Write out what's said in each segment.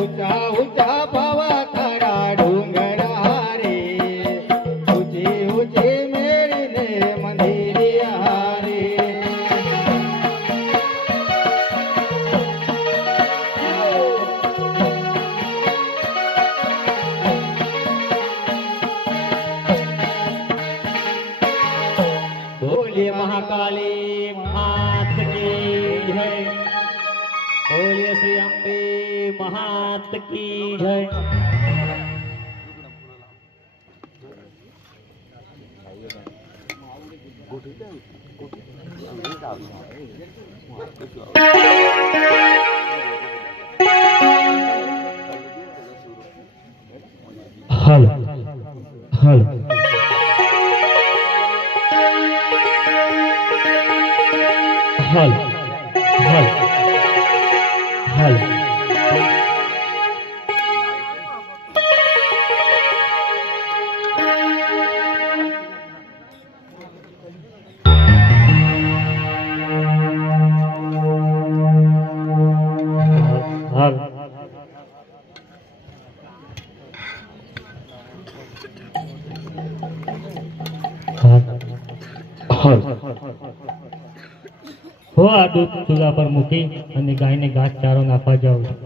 ऊंचा ऊंचा पावा खरा डूंगरा रे ऊंची ऊंची मेरी ने मंदिरिया रे बोलिए महाकाली मात की जय बोलिए श्री अम्बे महात की जय हल हल हल हल हल हल हो आ दूध चूल्हा पर मूकी અને ગાયને ઘાસ ચારો નાખવા જાઉં છું.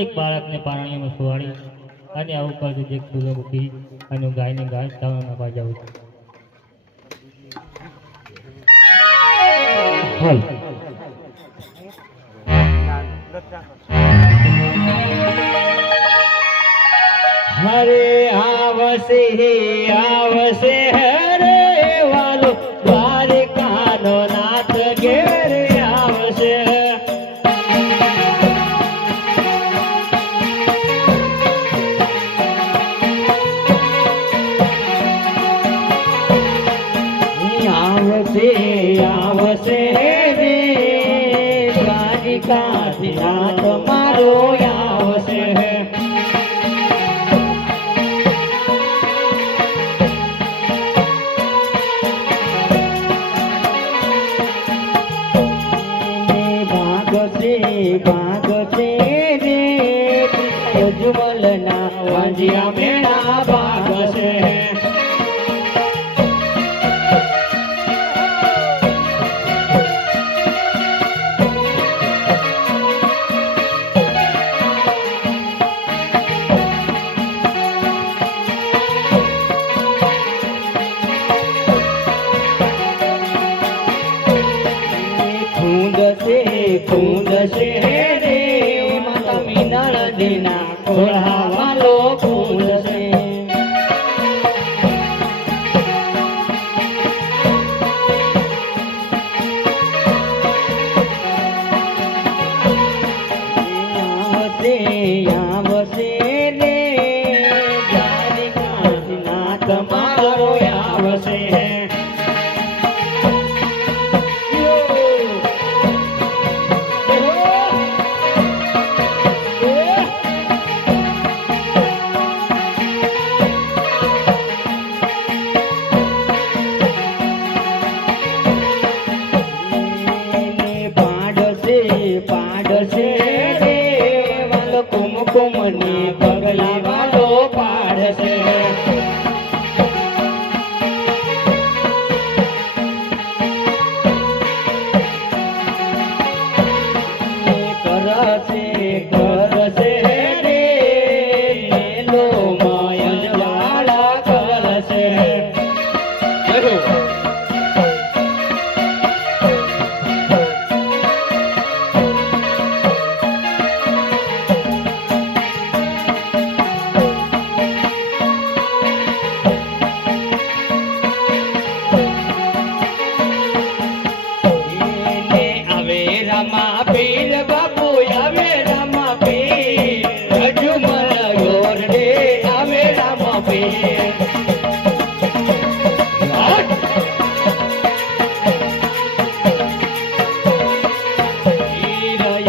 એક બાળકને પારણીમાં સુવાડી અને આવું કરજો જે ચૂલો મૂકી અને હું ગાયને ઘાસ ચાવવા નાખવા જાઉં છું. હલ हरे आवसे आवसे हरे वालो द्वारिका नो नाथ घेरे आवसे आवसे आवसे रे द्वारिका नाथ मारो आवसे કુંડ છે રે માતા મીના નદીના ખોળાવાલો કુંડ છે આવશે રે દ્વારિકાનાથ મારો આવશે પાડશે રે વાલો કુમકુમની પગલા વાલો પાડશે કરશે રે મેલો માયન વાળા કરશે રામા પીર બાપુ આવે રામા પીર હજુ મળ્યો રે આવે રામા પીર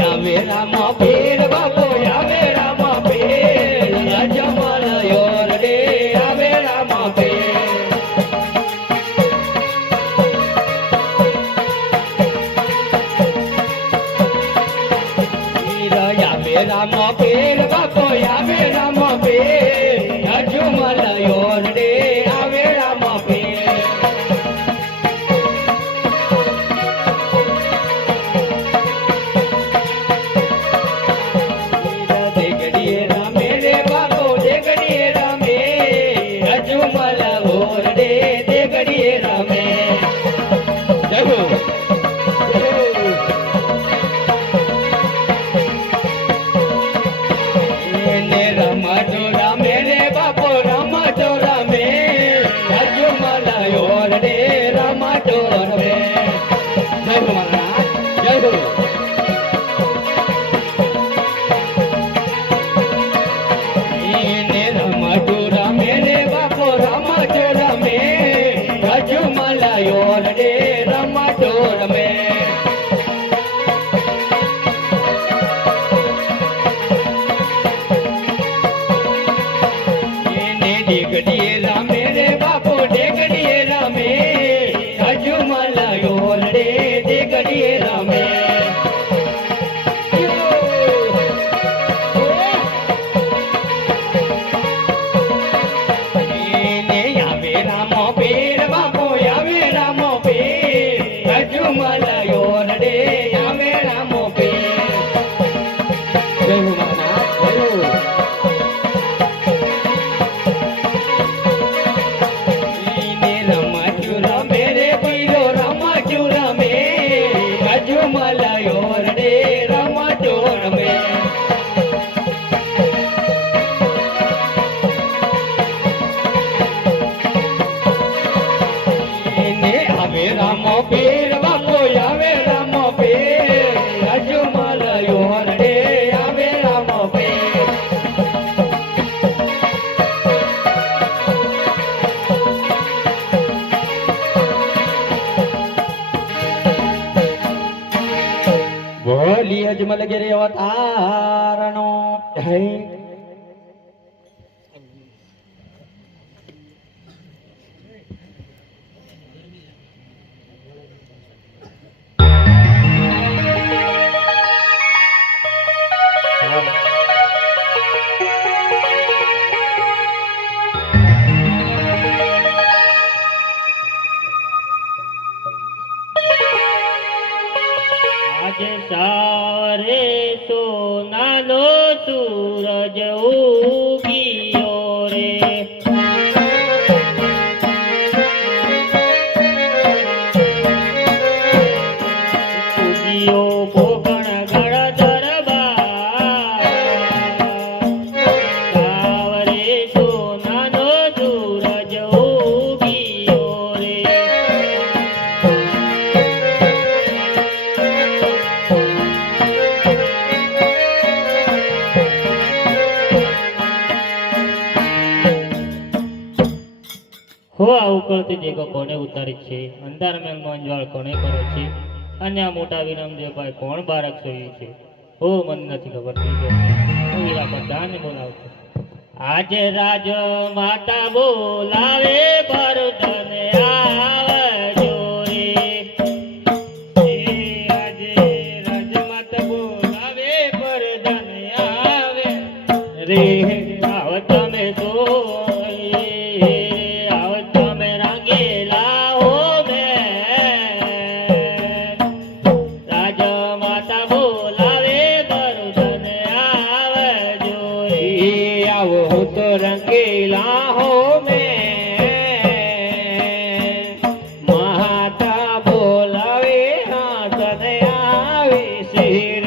આવે રામા પીર બાપુ આવે રામા પીર હજુ મળ્યો રે આવે રામા પીર રામ પીર બાપો આવે રામ પીર હજુ મળ્યો રે આવે રામ પીર દેગડીએ રામે રે બાપો દેગડીએ રામે હજુ મળ્યો રે દેગડીએ રામે જગો રમે રે બાપો રમતો રમે હજુ મળ્યો રે રમતો રમે જય હો મહારાજ જય હો રમતો રમે રે બાપો રમતો રમે હજુ મળ્યો રે રમતો રમે દેગડીએ રામે રે બાપો દેગડીએ રામે હજુ મળ્યો રે દેગડીએ રામે આવે રામો પીર બાપો આવે રામો પીર હજુ મળ્યો રે આવે રામો પીર જય હો મહારાજ જય હો મળ્યો રે રમતો રમે આવે રામો પીર બાપો આવે રામો પીર હજુ મળ્યો રે આવે રામો પીર બોલી અજમલ ગિરે અવતારનો જય આજે સારે સોનાલો સૂરજ ઉગીયો રે જોગીઓ પોકણ ગળ દરબાર સાવરે સોનાનો સૂરજ ઉગીયો રે હો આ ઉકળતી દેગો કોને ઉતારી છે અંધાર મેલ મંજવાળ કોને કરે છે અને આ મોટા વિરમદેવભાઈ કોણ બાળક સોયું છે હો મને નથી ખબર થઈ ગઈ હું હીરા બધાને બોલાવતો આજે રાજ માતા બોલાવે ભરતને આવજો રે આજે રાજ માતા બોલાવે ભરતને આવે રે આવ તમે તો रंगीला हो मैं महाता बोलावे हाथन आवे शेर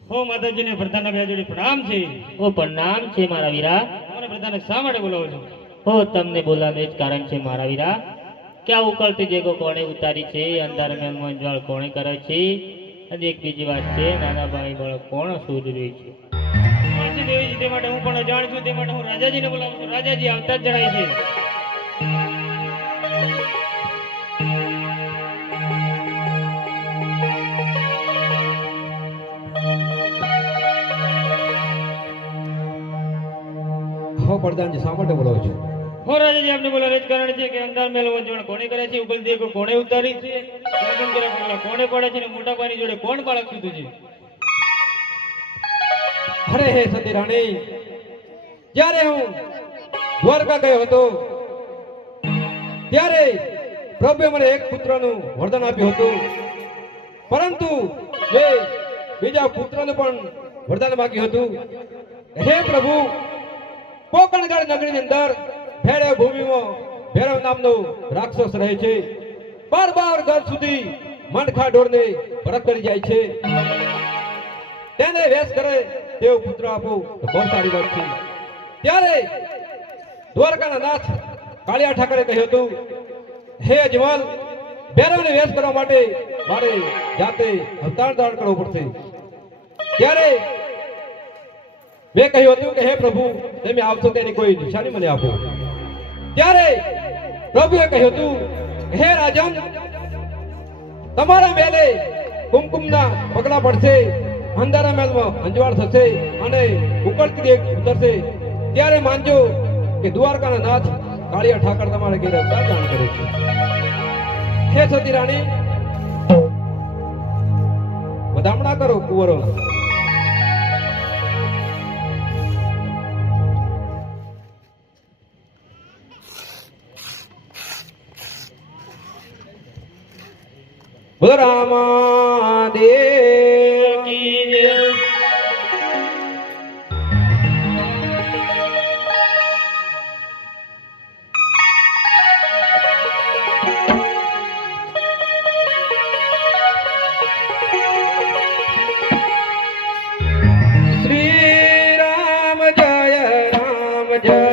હો માતાજીને પ્રધાન બે જોડી પ્રણામ છે ઓ પ્રણામ છે મારા વીરા મને પ્રધાન શા માટે બોલાવો છો હો તમને બોલાવે જ કારણ છે મારા વીરા ક્યાં ઉકળતી દેગો કોણે ઉતારી છે અંધાર મેલ મંજવાળ કોણે કરે છે અને એક બીજી વાત છે નાના ભાઈ બળ કોણ શોધ રહી છે દેવીજી તે માટે હું પણ અજાણ છું તે માટે હું રાજાજીને બોલાવું છું રાજાજી આવતા જ જણાય છે હો પ્રધાનજી શા માટે બોલાવો છો હો રાજાજી આપને બોલાવે જ કારણ છે કે અંધાર મેલ મંજવાળ કોણે કરે છે ઉકળતી દેગો કોણે ઉતારી છે કોણે પડે છે ને મોટા ભાઈની જોડે કોણ બાળક સીધું છે અરે હે સતી રાણી જ્યારે હું દ્વારકા ગયો હતો ત્યારે પ્રભુએ મને એક પુત્રનું વરદાન આપ્યું હતું પરંતુ મેં બીજા પુત્રનું પણ વરદાન માંગ્યું હતું હે પ્રભુ કોકણગઢ નગરીની અંદર ભેરવ ભૂમિમાં ભેરવ નામનો રાક્ષસ રહે છે બાર ઘર સુધી મણખા ઢોરને ભરત કરી જાય છે તેને વેશ કરે તેવો પુત્ર આપો તો બહુ સારી વાત છે ત્યારે દ્વારકાના નાથ કાળિયા ઠાકરે કહ્યું હતું હે અજમલ ભેરવને વેશ કરવા માટે મારે જાતે અવતાર ધારણ કરવો પડશે ત્યારે મેં કહ્યું હતું કે હે પ્રભુ તમે આવશો તેની કોઈ નિશાની મને આપો ત્યારે પ્રભુએ કહ્યું હતું હે રાજન તમારા મેલે કુમકુમના પગલા પડશે અંધારા મેલમાં અંજવાળ થશે અને ઉકળતી દેગ ઉતરશે ત્યારે માનજો કે દ્વારકાના નાથ કાળિયા ઠાકર તમારા ઘેર અવતાર ધારણ કરે છે હે સતી રાણી વધામણા કરો કુંવરો બોલો રામાદેવ કી જય શ્રી રામ જય જય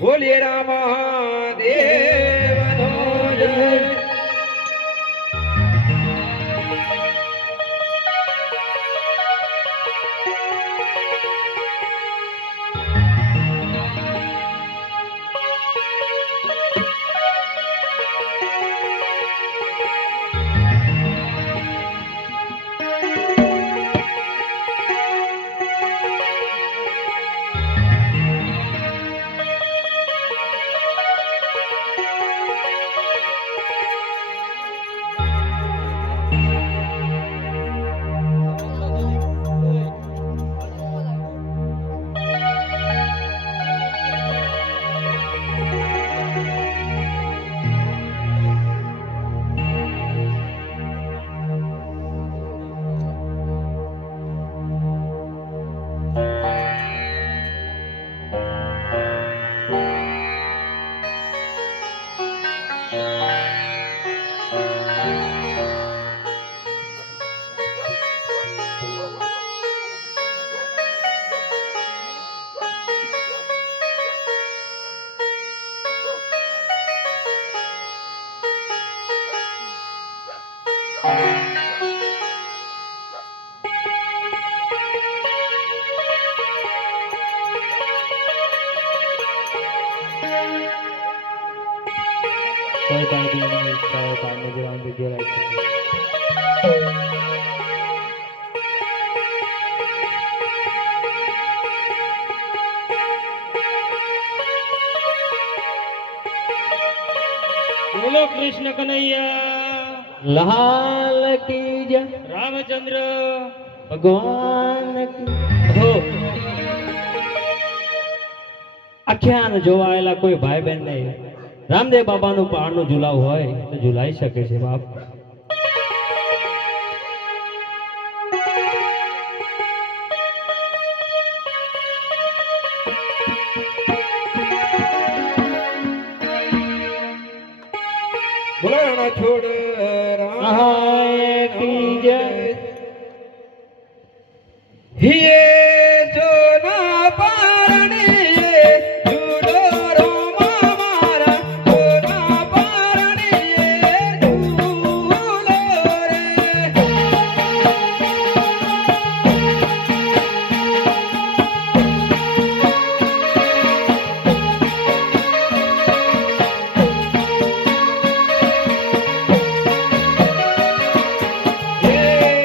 બોલીએ રામ દેવનો જય. કોઈ કાંઈ બી એમની ઈચ્છા હોય તો આમને જેવા વિડીયો લાવી શકે. બોલો કૃષ્ણ કનૈયા લાલ કી જય, રામચંદ્ર ભગવાન કી. હો આખ્યાન જોવા આવેલા કોઈ ભાઈ બહેન નહીં, રામદેવ બાબાનું પહાડનું ઝુલાવ હોય તો ઝુલાઈ શકે છે બાપ. બોલો રાણા છોડ હાય કી જય. હિયે જો ના પારણીએ ઝૂલો રોમા મારા, જો ના પારણીએ ઝૂલો રે. હે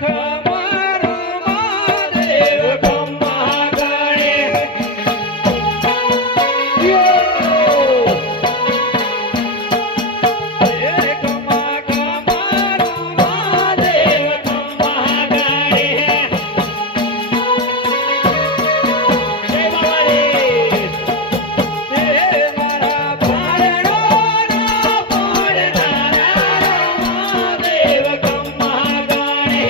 ખમારો મહાદેવ ખમા ગણે ખમા ખમારો મહાદેવ ખમા ગણે જય બાબાજી મારા પારણો ના પારણારા મહાદેવ ખમા ગણે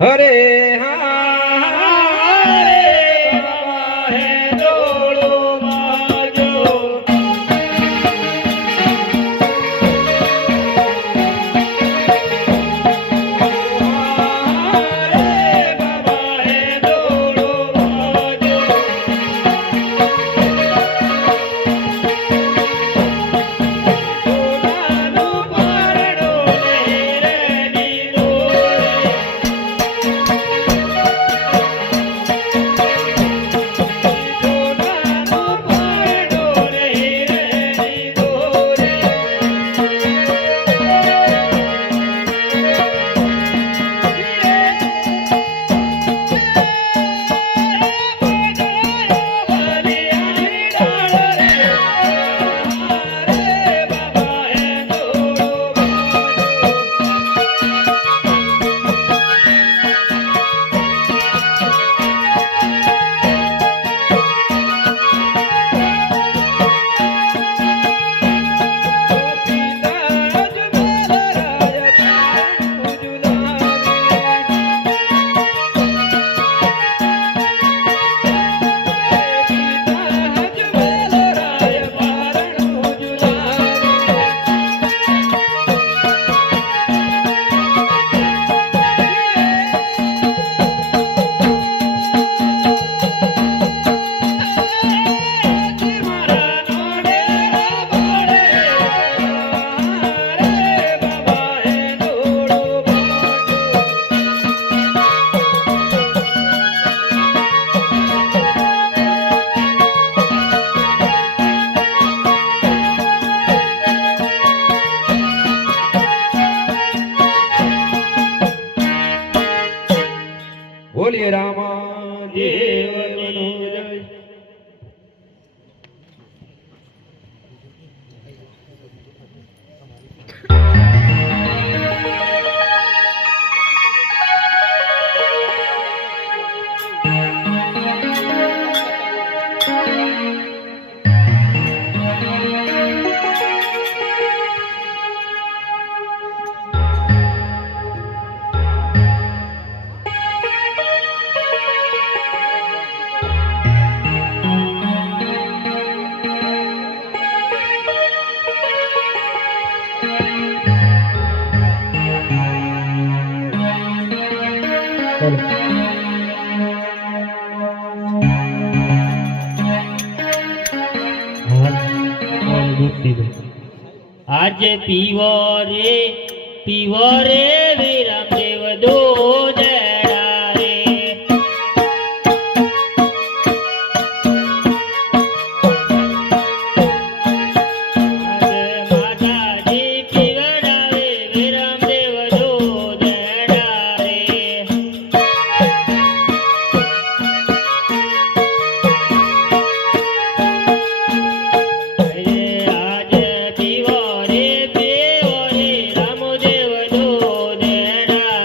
હરે હા બોલીએ રામા દેવનો જય. આજે પીવો રે વિરામદેવ દોજડા રે. આજે માતાજી પીવડાવે વિરામદેવ દોજડા રે. આજે પીવો રે રામદેવ દોજડા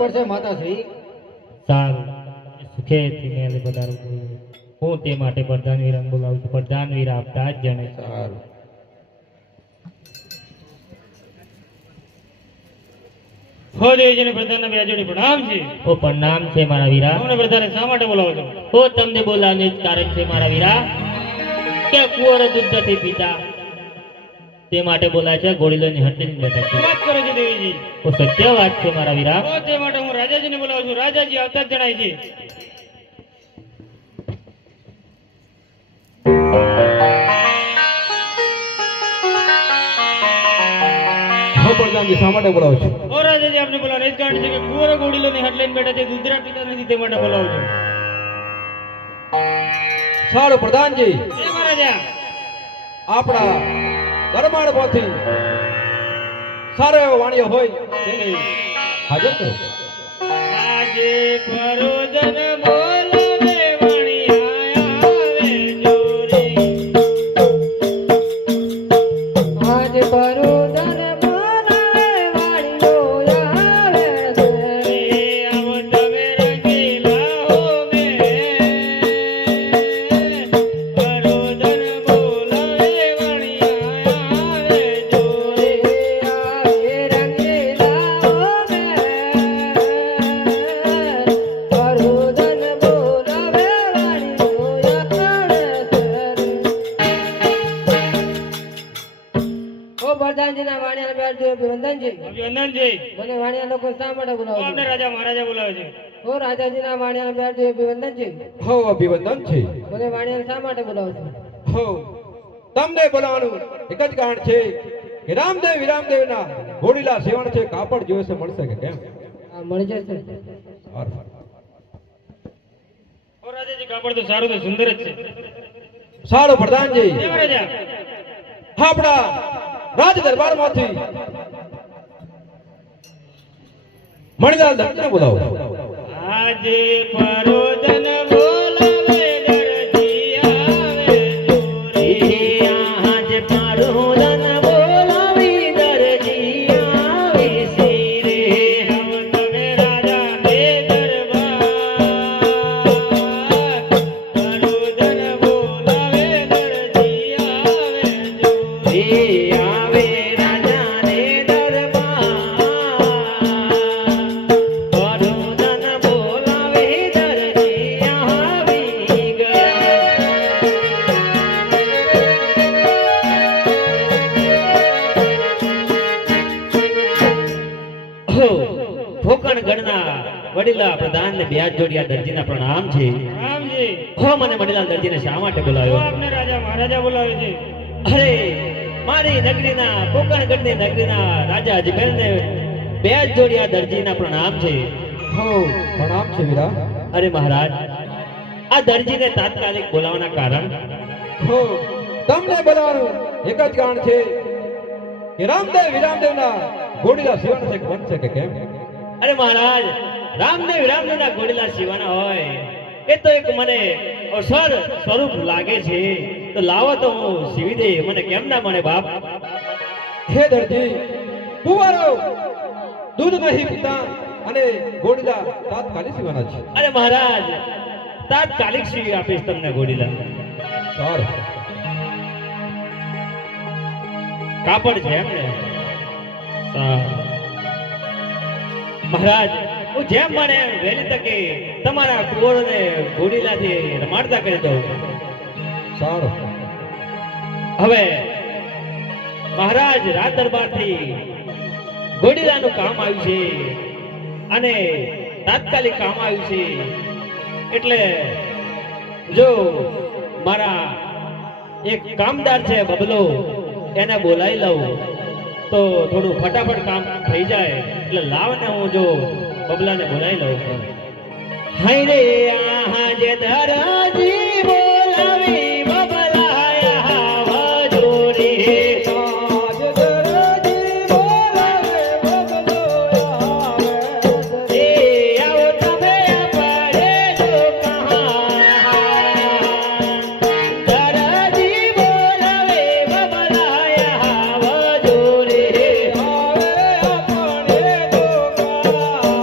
પડશે માતાશ્રી. સારું સુખેથી મેલે પધારવું જોઈએ. હું તે માટે પ્રધાનવીરાને બોલાવું છું. પ્રધાનવીર આપતા જ જણે. સારું. હો દેવજીને પ્રધાનના બે જોડી પ્રણામ છે. ઓ પ્રણામ છે મારા વીરા. અમને પ્રધાને શા માટે બોલાવો છો? ઓ તમને બોલાવવાનું જ કારણ છે મારા વીરા કે કુંવરો દૂધ નથી પીતા તે માટે બોલાય છે. ઘોડીલોની હટીને બેઠા છે. શું વાત કરો છો દેવીજી? ઓ સત્ય વાત છે મારા વીરા. હો તે માટે હું રાજાજીને બોલાવું છું. રાજાજી આવતા જ જણાય છે. હા પ્રધાનજી, શા માટે બોલાવો છો? ઓ રાજાજી આપને બોલાવવાનું એ જ કારણ છે કે કુંવરો ઘોડીલોની હટ લઈને બેઠા છે. દૂધરા પીતા નથી તે માટે બોલાવું છું. સારું પ્રધાનજી, એ મહારાજા આપણા દરબારમાંથી સારો એવો વાણિયો હોય તેને હાજર કરો. આજે પરોજન બોલાવે વણિયા આવે જોરે. આજ પરોદન બોલાવે વાળીઓ આવે છે. આવો તમે રંગીલા હો મે. પરોજન બોલાવે વણિયા આવે જોરે. આવે રંગીલા હોમે. પરોદન બોલાવે વાળીઓ આવે છે. ઓ પ્રધાનજીના વાણિયા બેઠ જોઈ અભિવંદનજી. અભિનંદનજી. મને વાણિયા લોકો શા માટે બોલાવો છો? આપને રાજા મહારાજા બોલાવે છે. ઓ રાજાજીના વાણિયા બેઠ જોઈ અભિવંદનજી. હો અભિવંદન છે. મને વાણિયા શા માટે બોલાવો છો? હો તમને બોલાવવાનું એક જ કારણ છે કે રામદેવ વિરામદેવના ઘોડીલા સેવણ છે. કાપડ જોવે છે, મળશે કે કેમ? આ મળી જશે. સારું. ઓ રાજાજી કાપડ તો સારું તો સુંદર જ છે. સારું પ્રધાનજી, એ મહારાજા આપણા રાજ દરબારમાંથી મણિલાલ દત્તને બોલાવો. આજે પરોજન બોલાવે દરજી આવે જોરે. આજ પરોજન બોલાવી દરજી આવી શિરે. આવો તમે રાજા બે દરબાર. પરોજન બોલાવે દરજી આવે જોરે. આવે રાજાને દરબાર. પરોજન બોલાવે દરજી આવી ફોકણ ગણના વડીલા પ્રધાન ને બ્યાજ જોડિયા દરજીના પ્રણામ છે. રામજી હો મને વડીલા દરજીને શા માટે તો બોલાવ્યો? આપને રાજા મહારાજા બોલાવે છે. અરે મારી નગરીના કોકણગઢની નગરીના રાજા અજમેરને બ્યાજ જોડિયા દરજીના પ્રણામ છે. હો પ્રણામ છે વીરા. અરે મહારાજ આ દરજીને તાત્કાલિક બોલાવવાના કારણ? હો તમને બોલાવવાનું એક જ કારણ છે કે રામદેવ વિરામદેવના ઘોડીલા સેવન છે, બનશે કે કેમ? અરે મહારાજ રામદેવ રામદેવના ઘોડીલા સીવાના હોય એ તો એક મને અસર સ્વરૂપ લાગે છે. તો લાવો તો હું સીવી દે. મને કેમ ના મળે બાપ? હે દરજી, કુંવારો દૂધ નહીં પીતા અને ઘોડીલા તાત્કાલિક સીવાના છે. અરે મહારાજ તાત્કાલિક સીવી આપીશ તમને ઘોડીલા. સારું. કાપડ છે એમ ને? સારું. મહારાજ હું જેમ મને વહેલી તકે તમારા કુંવરોને ઘોડીલાથી રમાડતા કરી દઉં. સારું. હવે મહારાજ રાજ દરબારથી ઘોડીલાનું કામ આવ્યું છે અને તાત્કાલિક કામ આવ્યું છે. એટલે જો મારા એક કામદાર છે બબલો, એને બોલાવી લઉં તો થોડું ફટાફટ કામ થઈ જાય. એટલે લાવ ને હું જો બબલાને બોલાવી લઉં. હાય રે આહા જે દરજી બોલાવી બબલાયા વજોરી. આજ દરજી બોલાવે બબલો આવે છે. એ આવો તમે પડે જો કહાં. દરજી બોલાવે બબલાયા વજોરી. આવે આપણે દુકાન.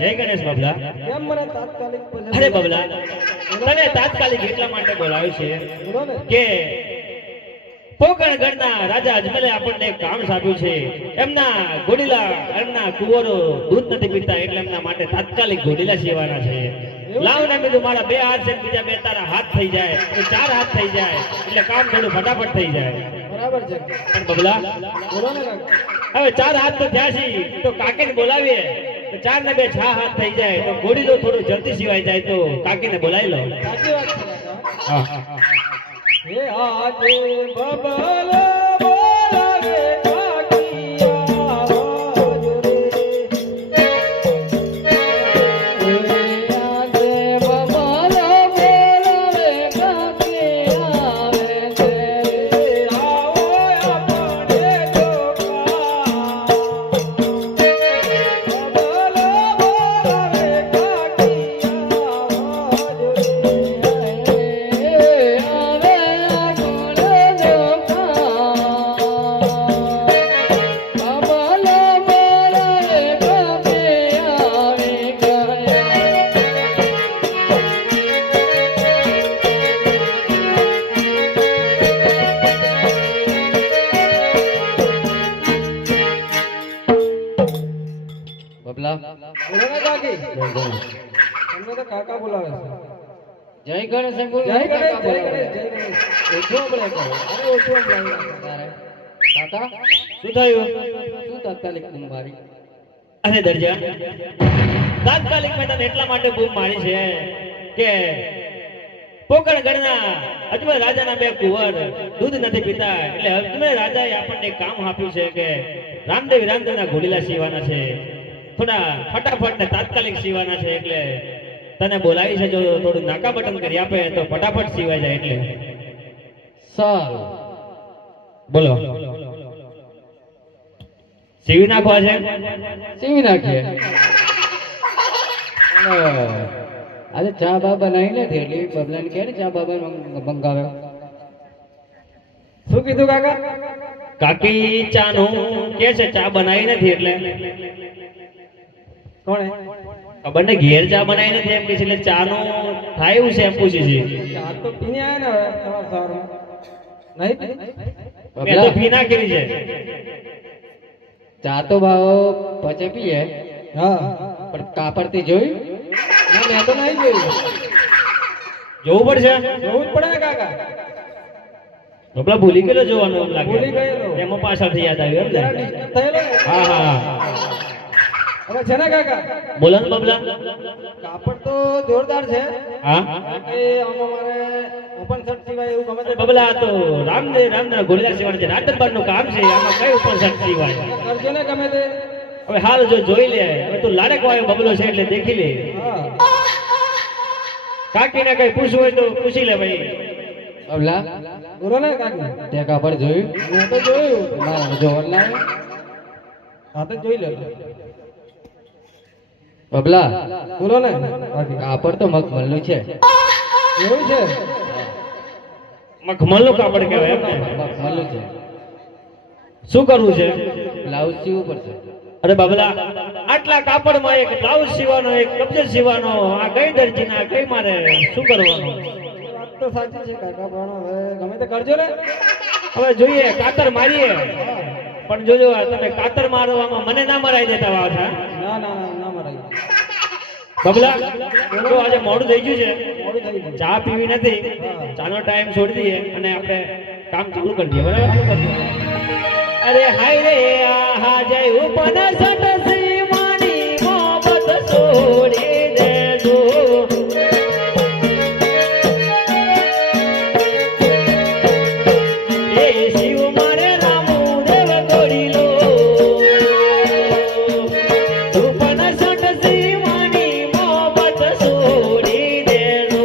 જય ગણેશ બબલા. કેમ મને તાત્કાલિક પસંદ? અરે બબલા, તને તાત્કાલિક એટલા માટે બોલાવ્યો છે બોલો ને. કે પોકણગઢના રાજા અજમલે આપણને એક કામ સાંપ્યું છે. એમના ઘોડીલા, એમના કુંવરો દૂધ નથી પીતા, એટલે એમના માટે તાત્કાલિક ઘોડીલા સીવવાના છે. લાવ ને બીજું મારા 2 હાથ છે, બીજા 2 તારા હાથ થઈ જાય, તો 4 હાથ થઈ જાય, એટલે કામ થોડું ફટાફટ થઈ જાય. બરાબર છે. પણ બબલા, બોલો ને કાકા. હવે 4 હાથ તો થયા છે, તો કાકીને બોલાવીએ તો 4 ને 2 6 હાથ થઈ જાય, તો ઘોડી તો થોડું જલ્દી સિવાય જાય, તો કાકીને બોલાવી લો. સાચી વાત છે કાકા. હા. હે આજે બબલ બોલાવે કાકિયા વાજો રે. હે આજે બબલ બોલાવે કાકિયા વાજો રે. આવો આપણે જોકા. બબલ બોલાવે કાકિયા વાજો રે. બબલા, બોલો ને કાકી. તમને તો કાકા બોલાવે છે. જય ગણેશ એમ બોલ. જય ગણેશ, જય ગણેશ, જય ગણેશ. ઓછું આપણે કહો. અરે ઓછું આપણે તારે. કાકા, શું થયું? શું તાત્કાલિક બૂમ મારી? અરે દરજા, તાત્કાલિક મેં તને એટલા માટે બૂમ મારી છે કે પોકણગઢના અજમલ રાજાના 2 કુંવર દૂધ નથી પીતા, એટલે અજમલ રાજાએ આપણને એક કામ આપ્યું છે કે રામદેવના ઘોડીલા સીવાના છે, થોડા ફટાફટ ને તાત્કાલિક સીવાના છે, એટલે તને બોલાવી છે. જો થોડું નાકા બટન કરી આપે તો ફટાફટ સીવાઈ જાય. એટલે સારું. બોલો, સીવી નાખવા છે? સીવી નાખીએ. આજે ચા બા બનાવી નથી, એટલે બબલાને કહે ને ચા બાબા મંગાવ્યો. શું કીધું કાકા? કાકી ચાનું કે છે, ચા બનાવી નથી, એટલે કોણે? ખબર ને, ઘેર ચા બનાવી નથી એમ કે છે, એટલે ચાનું થાય એવું છે એમ પૂછી છે. ચા તો પીને આયા ને હવે સવારમાં. નહીં પી? મેં તો પી નાખેલી છે. ચા તો ભાવ પછી પીએ, હા. પણ કાપડથી જોયું? ના, મેં તો નહીં જોયું. જોવું પડશે. જોવું જ પડે ને કાકા. પેલા ભૂલી ગયેલો જોવાનું એમ લાગે. ભૂલી ગયેલો. એમાં પાછળથી યાદ આવ્યું એમ જરા ને? disturb થયેલો ને. હા હા. હવે છે ને કાકા, બોલો ને બબલા. કાપડ તો જોરદાર છે. હા કે આમાં મારે ઓપન શર્ટ સિવાય એવું ગમે તે બબલા, તો રામદેવ ઘોડીલા સીવાનું છે, રાતબારનું કામ છે, આમાં કઈ ઉપર શર્ટ સીવાય? કરજો ને ગમે તે. હવે હાલ જો જોઈ લે. હવે તું લાડક વાળો બબલો છે એટલે દેખી લે. હા. કાકીને કઈ પૂછવું હોય તો પૂછી લે ભાઈ. અબલા, બોલો ને કાકી. તે કાપડ જોયું? મેં તો જોયું. મારા જોર લાવે. હા તો જોઈ લે. બબલા, બોલો ને કાકી. કાપડ તો મખમલનું છે. એવું છે? મખમલનું કાપડ કહેવાય એમ ને? મખમલનું છે. શું કરવું છે? બ્લાઉઝ સીવવું પડશે. અરે બાબલા, આટલા કાપડમાં એક બ્લાઉઝ સીવાનો, એક કબજર સીવાનો, આ કઈ દરજીના, આ કઈ મારે શું કરવાનું? વાત તો સાચી છે કાકા, પણ હવે ગમે તે કરજો ને. હવે જોઈએ, કાતર મારીએ. પણ જોજો, આ તમે કાતર મારવામાં મને ના મરાઈ દેતા વાત. હા ના ના ના ના મરાય. બબલા, જો આજે મોડું થઈ ગયું છે, મોડું થઈ ગયું. ચા પીવી નથી, ચાનો ટાઈમ છોડી દઈએ અને આપણે કામ ચાલુ કરી દઈએ. બરાબર? અરે હાય રે આહા જય ઉપન સટ સીમાની મોહબ્બત છોડી દેજો. એ શિવ મારે રામદેવ ઘોડીલો, ઉપન સટ સીમાની મોહબ્બત છોડી દેજો.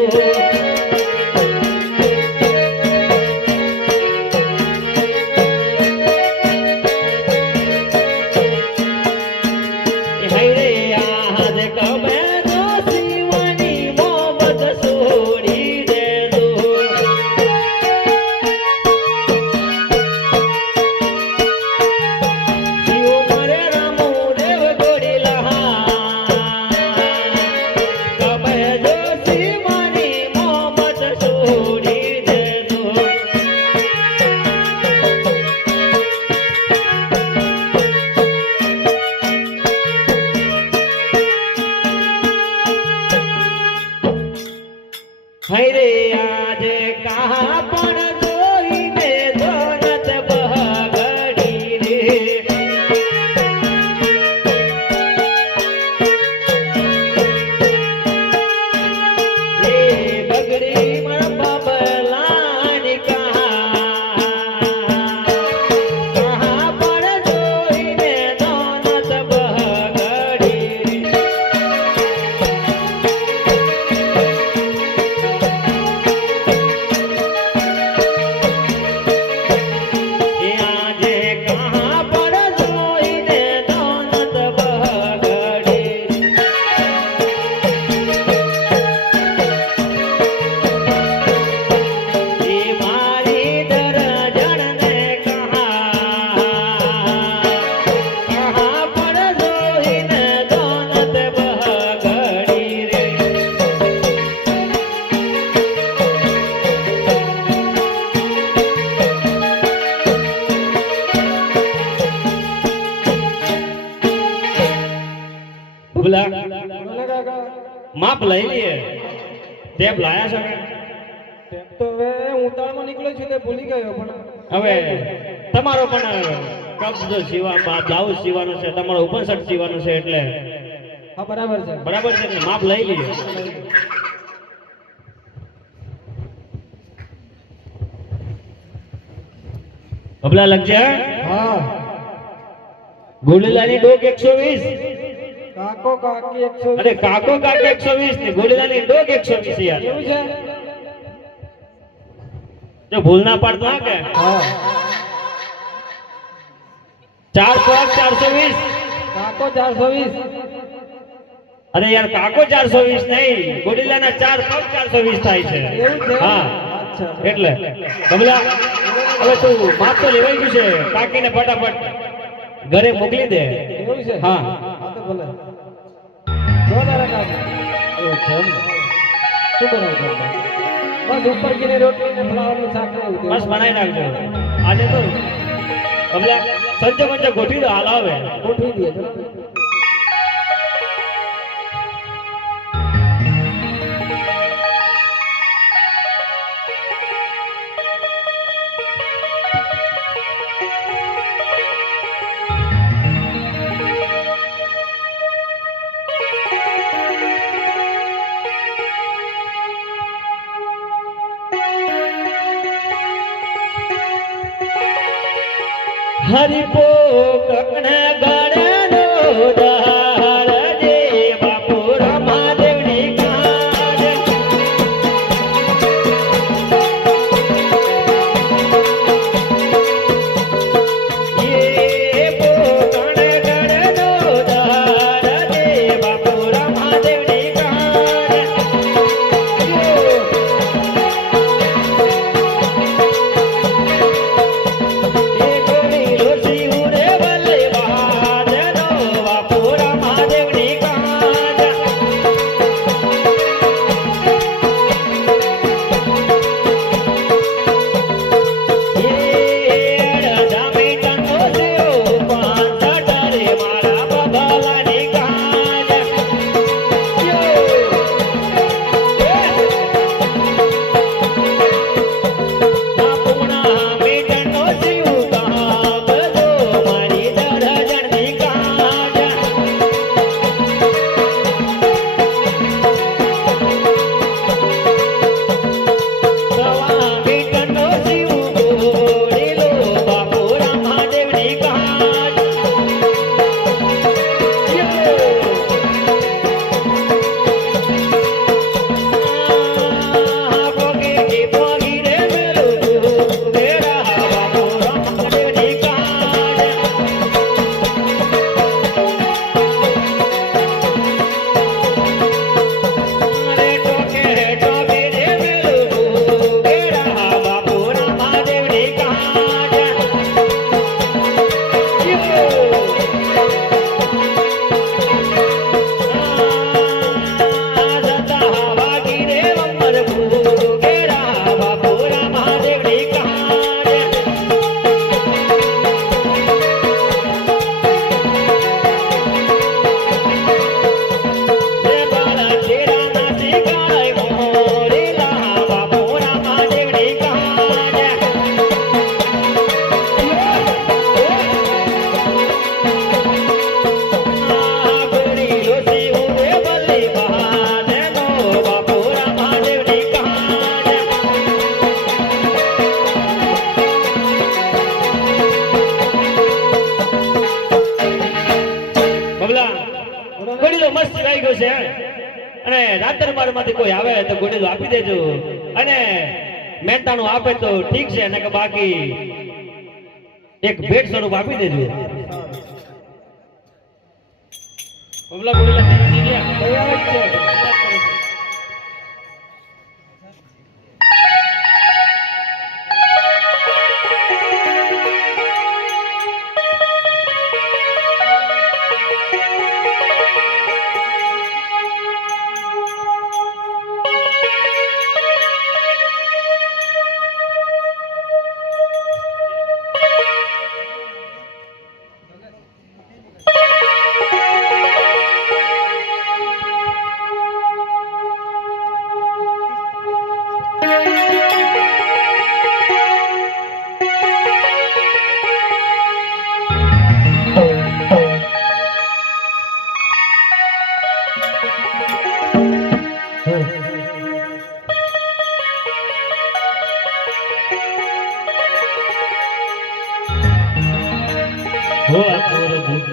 માપ લઈ લઈએ ટેપ લાયા છે કે? ટેપ તો હવે હું ઉતાળમાં નીકળ્યો છું તે ભૂલી ગયો પણ હવે તમારો પણ કપ જો સીવા બ્લાઉઝ સીવાનો છે, તમારો ઓપન શર્ટ સીવાનો છે, એટલે હા બરાબર છે. બરાબર છે ને? માપ લઈ લઈએ. બબલા લગજે. હા ગોલીલાની ડોક 120. કાકો કાકી 100 અરે કાકો કાકો 120 ને ગોલીલાની ડોક 120 યાર. એવું છે. જો ભૂલ ના પાડતો હા કે હા 4 પગ 420. કાકો 420. અરે યાર કાકો 420 નહીં, ગોડીલાના 4 પગ 420 થાય છે. એવું છે. હા અચ્છા એટલે બબલા હવે તું માપ તો લેવાઈ ગયું છે, કાકીને ફટાફટ ઘરે મોકલી દે. એવું છે. હા હા તો ભલે જો તારા કાકા એવું છે એમ ને? શું બનાવું ઘરમાં? બસ ઉપર ગીને રોટલી ને ફ્લાવરનું શાક ને એવું બસ બનાવી નાખજો આજે તો. બબલા સંજય મંજે ગોઠવી દો, હાલ આવે. ગોઠવી દઈએ ચલો. હરિપો કકણ ગણનો દાર જે બાપુ રામાદેવની કાજ. એ પોકણ ગણનો દાર જે બાપુ રામાદેવની કાજ. અને રાતરબાર માંથી કોઈ આવે તો ગોળીલું આપી દેજો, અને મહેનતાણું આપે તો ઠીક છે, અને કે બાકી એક ભેટ સ્વરૂપ આપી દેજો. બબલા ગોળીલા તૈયાર થઈ ગયા? તૈયાર જ છે. હો આ કુંવરો દુઃખ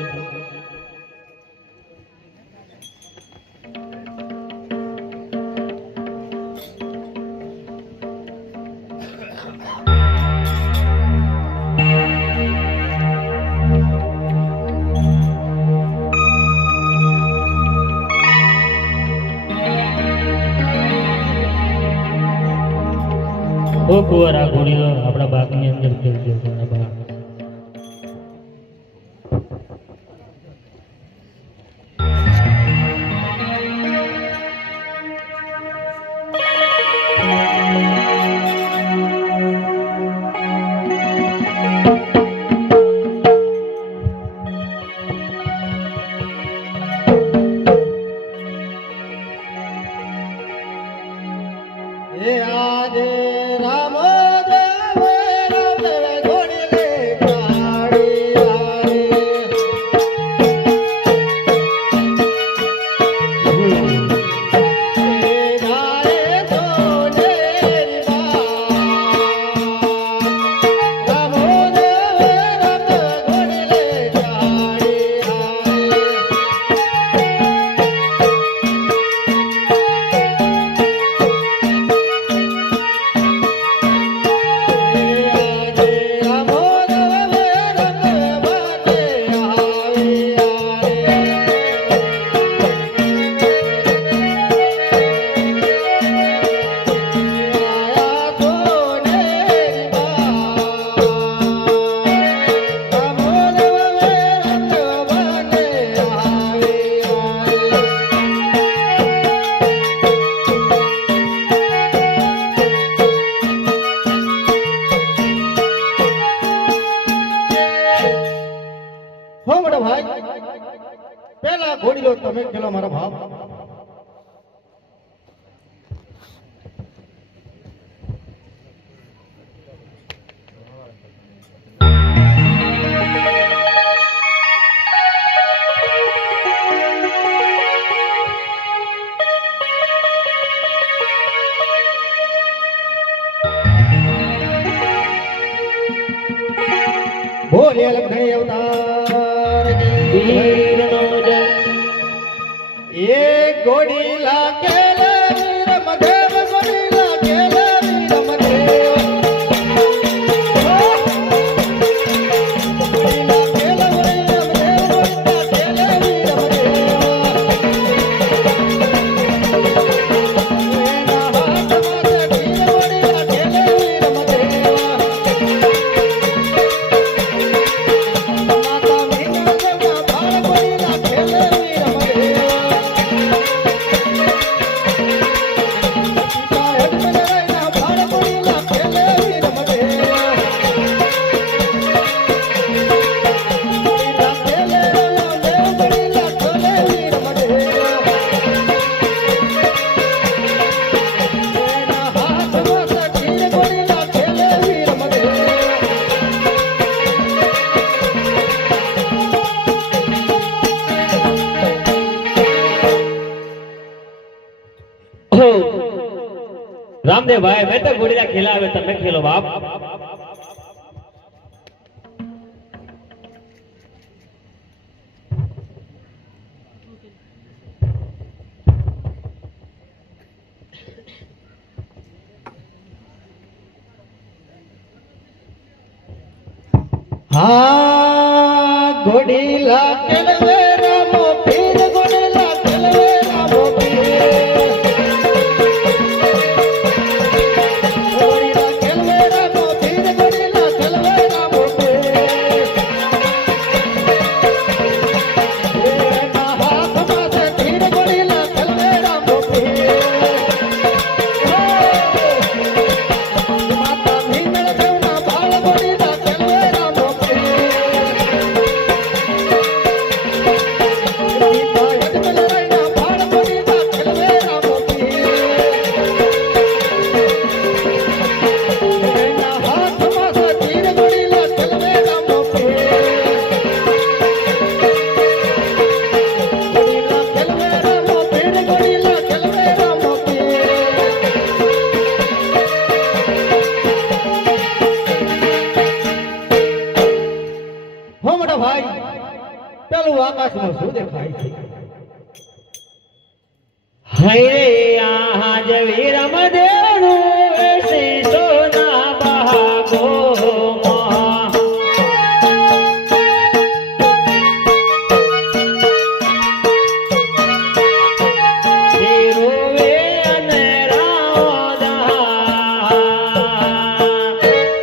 ઓ કુંવર આ ઘોડીલો આપણા બાગની અંદર ખેલજો મારા બાગ પેલા ઘોડીલો તમે ખેલો મારા બાપ બોલે લખણી અવતાર વીરનો જય એક ઘોડી લાગેલે વીર મધેવ ઘોડી લાગેલે વીર મધેવ ઘોડી લાગેલે વીર મધેવ ઘોડી લાગેલે વીર મધેવ એના હાથમાં તીર ઘોડી લાગેલે વીર મધેવ માતા મીના દેવના ભાળ ઘોડી લાગેલે વીર મધેવ रामदेव भाई मैं तो घोड़ी खेला आवे तब मैं खेलो बाप हाँ घोड़ी लाकेल वे रामो पीर घोड़ी लाकेल वे रामो पीर घोड़ी लाकेल वे रामो पीर घोड़ी लाकेल वे रामो पीर ना हाथ माथे तीर घोड़ी लाकेल वे रामो पीर माता मीनल देवना भाल घोड़ी लाकेल वे रामो पीर ભાઈ પેલું આકાશમાં શું દેખાય છે? હૈ આજ વીરમદેવનું વેશી સોના બહાગોમાં. શિરોવે અને રાવદા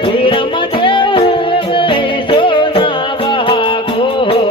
વીરમદેવનું વેશી સોના બહાગોમાં.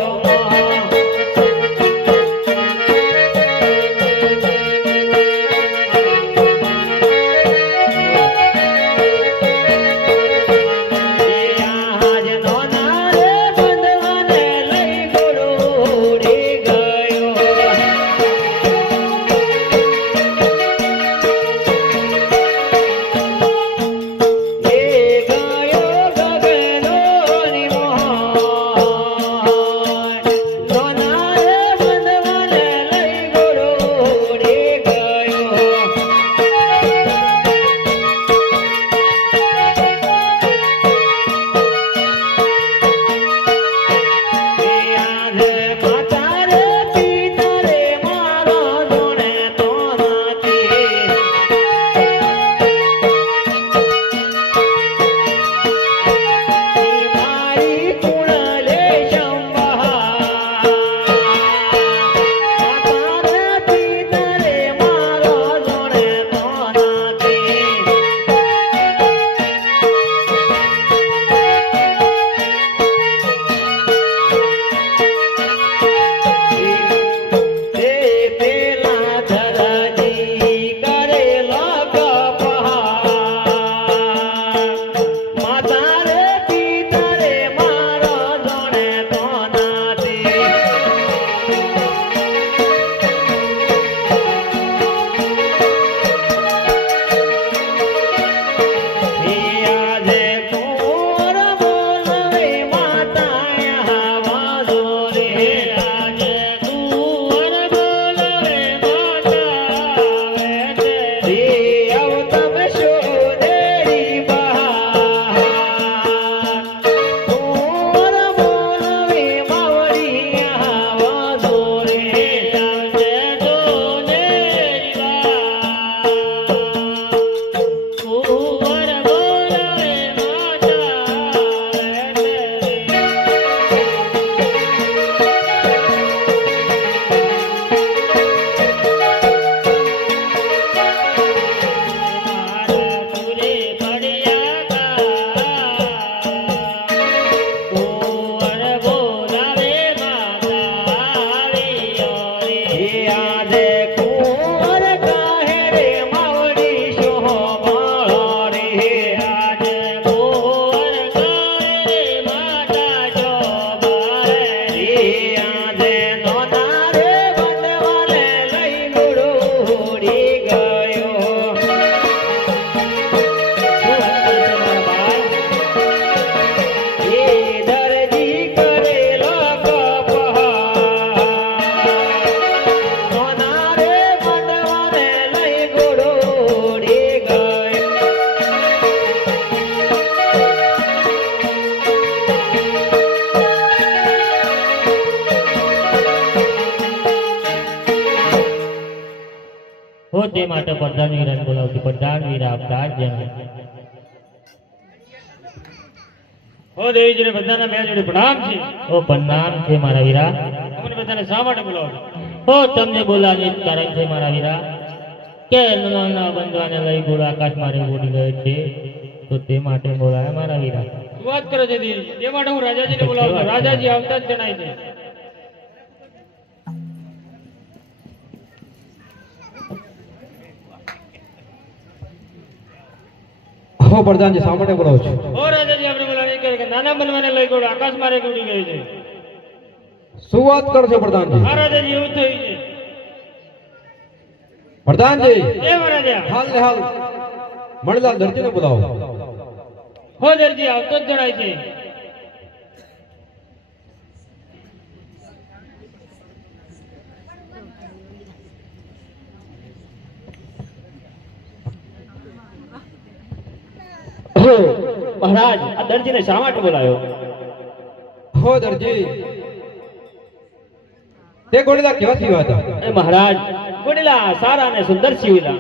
હો તે માટે પ્રધાન વીરાને બોલાવતી પ્રધાન વીરા અવતાર જેને હો દેવીજીને બધાના બે જોડે પ્રણામ છે. ઓ પ્રણામ છે મારા વીરા. અમને બધાને શા માટે બોલાવો? હો તમને બોલાવવાનું જ કારણ છે મારા વીરા કે નાના બંધવાને લઈ ગોળ આકાશમાં રે ઉડી ગયો છે તો તે માટે બોલાવે મારા વીરા. શું વાત કરે છે દેવીજી? તે માટે હું રાજાજીને બોલાવું છું. રાજાજી આવતા જ જણાય છે. હો પ્રધાનજી શા માટે બોલાવો છો? હો રાજાજી આપણે બોલાવી કે નાના બનવાને લઈ ગયો આકાશમાં રે ઉડી ગયો છે. શું વાત કરો છો પ્રધાનજી? હા રાજાજી એવું થયું છે. પ્રધાનજી એ મહારાજા હાલ ને હાલ મણિલાલ દરજીને બોલાવો. હો દરજી આવતો જ જણાય છે. મહારાજ આ દરજીને શા માટે બોલાયો? હો દરજી તે ઘોડીલા કેવા થયા હતા? એ મહારાજ ઘોડીલા સારા અને સુંદર સીવેલા.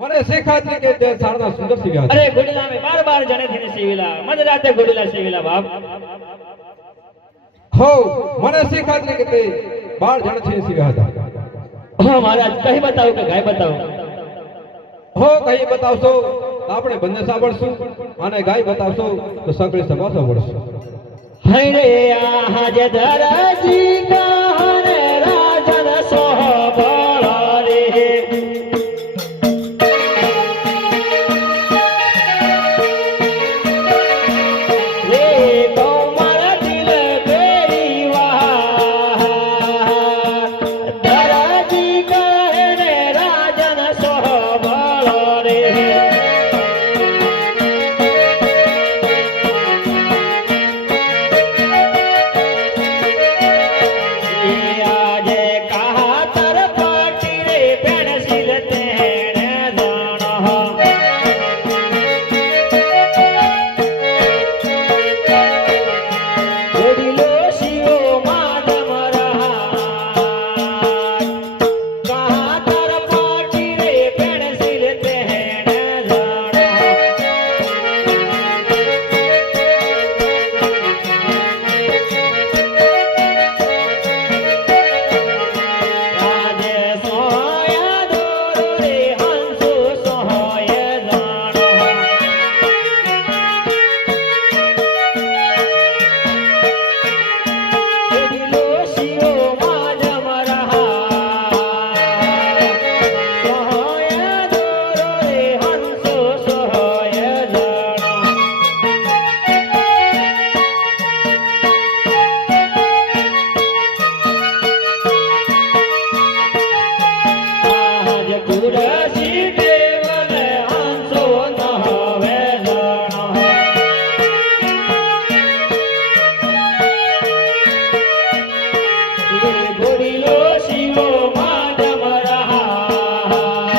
મને શીખાત ને કે તે સારના સુંદર સીવ્યા હતા. અરે ઘોડીલા મેં 12 જણે થઈને સીવેલા, મધરાતે ઘોડીલા સીવેલા બાપ. હો મને શીખાત ને કે તે 12 જણ થી સીવ્યા હતા. હા મહારાજ કઈ બતાવો કે ગાય બતાવો? હો કઈ બતાવશો તો આપણે બંને સાંભળશું અને ગાય બતાવશો તો સગળી સભા સાંભળશું. હરે આજ ધરજી કાને રાજન સોહબળ રે. રે કોમળ દિલ બેરીવા ધરજી કાને રાજન સોહબળ રે. આજે કહા તર પાટી રે પેણસીલ તેણે જાણો. ઘોડીલો શિવો માધમ રહાય. કહા તર પાટી રે પેણસીલ તેણે જાણો. આજે સોયા દોરો રે હંસો સોય જાણો. ઘોડીલો શિવો માધમ રહાય. સોયા દોરો રે હંસો સોય જાણો. આજ કુરશી દેવને હંસો ન હવે જાણો. એ ઘોડીલો શિવો માધમ રહાય.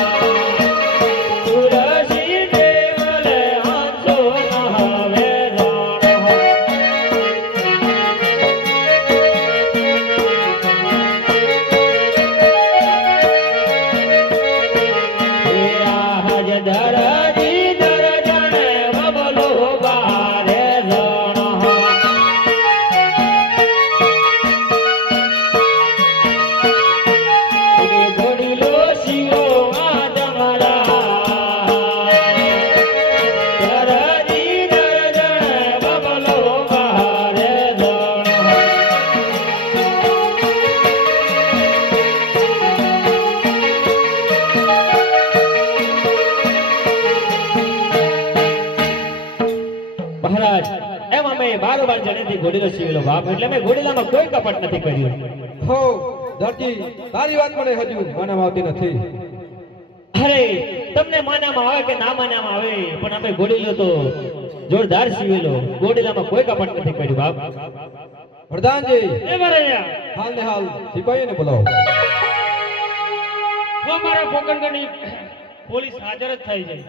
કુરશી દેવને હંસો ન હવે જાણો. હે આજ ધરજી દરજણે બબલો બારે જાણો. હે ઘોડીલો શિવો માધમ રહાય. ધરજી દરજણે બબલો બારે જાણો. મહારાજ એમ અમે 12 જણેથી ઘોડીલો સીવેલો બાપ, એટલે મેં ઘોડીલામાં કોઈ કપટ નથી કર્યું. હો દરજી તારી વાત મને હજુ માનવામાં આવતી નથી. અરે તમને માનવામાં આવે કે ના માનવામાં આવે, પણ અમે ઘોડીલો તો જોરદાર સીવેલો, ઘોડીલામાં કોઈ કપટ નથી કર્યું બાપ. પ્રધાનજી એ ભરૈયા હાલ ને હાલ સિપાહીઓને બોલાવો. હો મારા ફોકણગઢની પોલીસ હાજર જ થઈ જાય.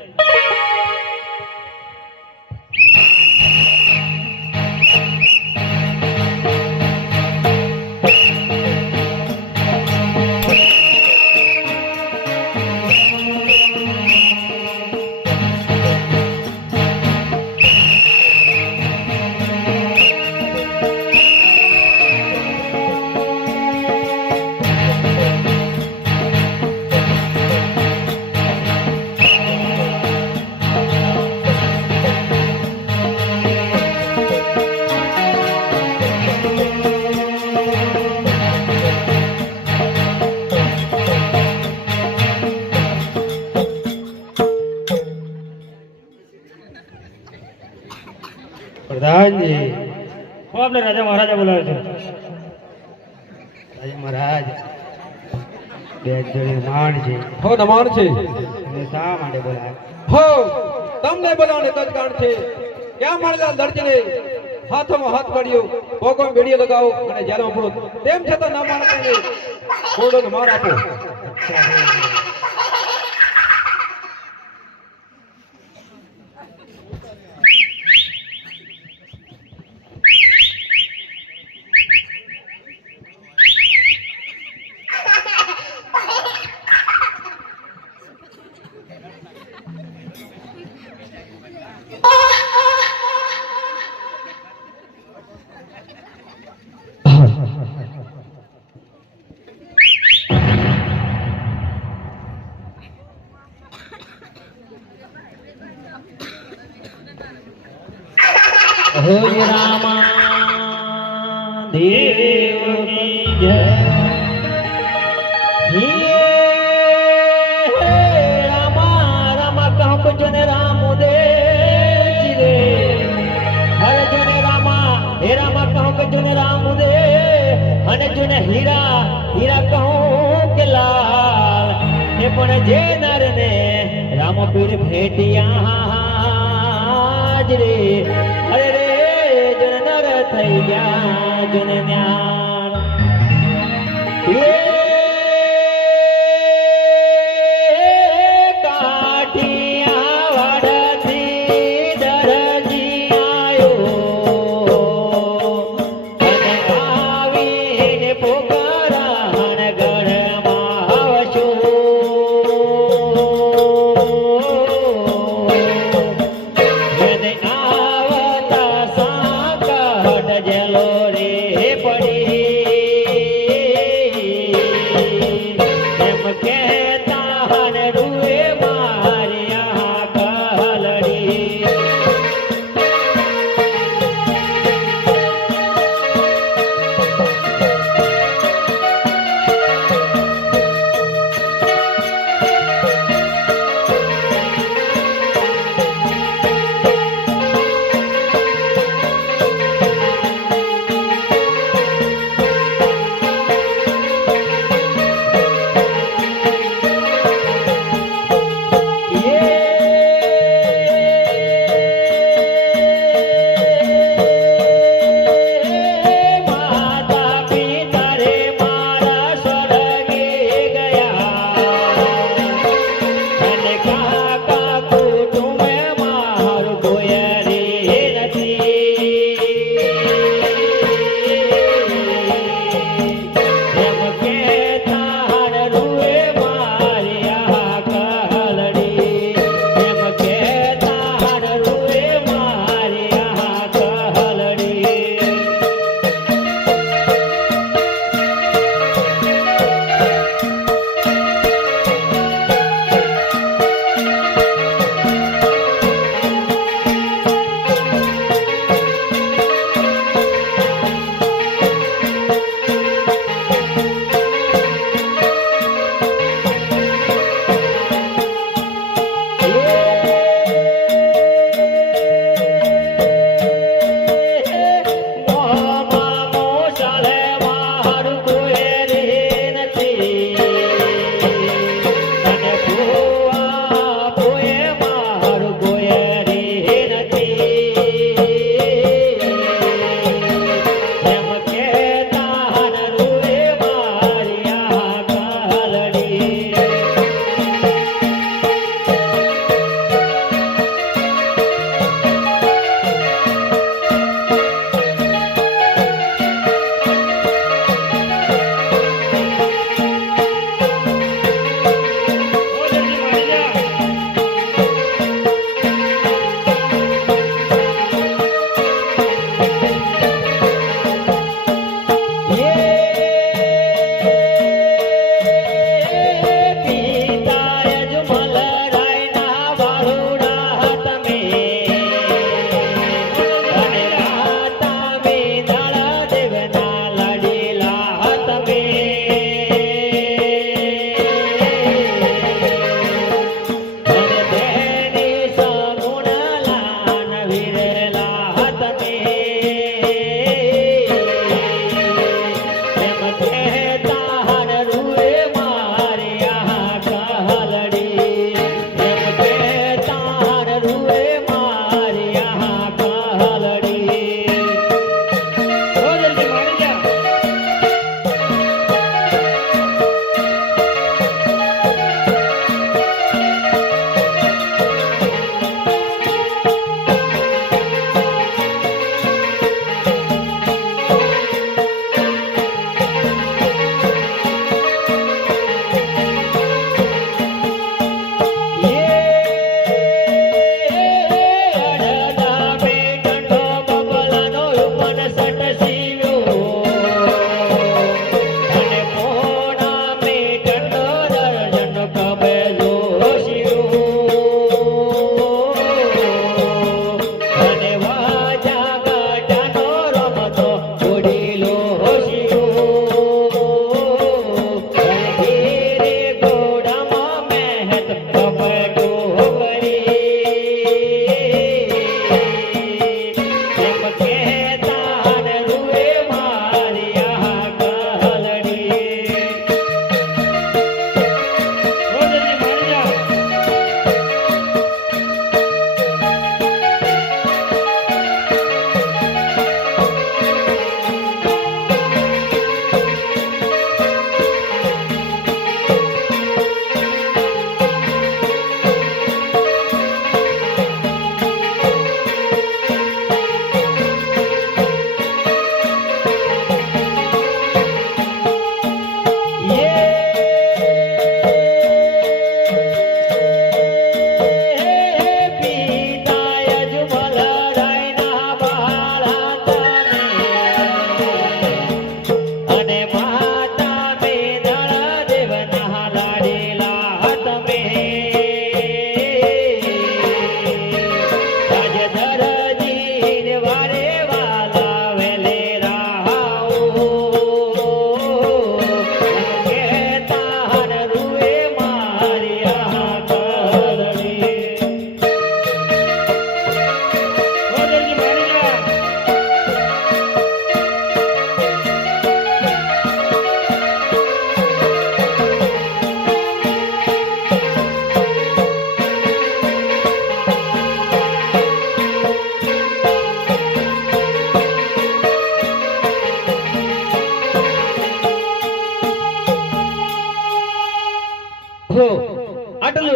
પ્રધાનજી હો આપણે રાજા મહારાજા બોલાવે છે. રાજા મહારાજ બે જોડી માણ છે હો નમાન છે. તમે શા માટે બોલાય? હો તમને બોલાવને તો જ કારણ છે. ક્યાં મળેલા દરજીને હાથોમાં હાથ પડ્યો, પગોમાં બેડીઓ લગાવો અને જેલમાં પૂરો. તેમ છતાં ના માણસને કોરડોને માર આપો. હે રામા દેવ કી જય હે રામા રામા કહો જન રામ દે જીરે હર જન રામા હે રામા કહો જન રામ દે અને જન હીરા હીરા કહો કે લાલ એ પણ જે નર ને રામ પીર ભેટિયા રે અરે રે જન નર થઈ ગયા જન ન્યાર એ કાઠિયા વાડથી દરજી આયો અને આવીને પોકરાણ ગઢમાં આવશો એને આવતા સાકટ જલો રે પડી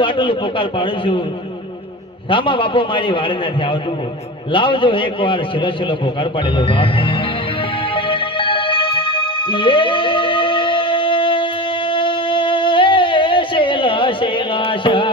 આટલું પોકાર પાડું છું રામા બાપો મારી વાડી નથી આવતું લાવજો એકવાર શિલો શિલો પોકાર પાડેલો બાપ શેલા શેલા શા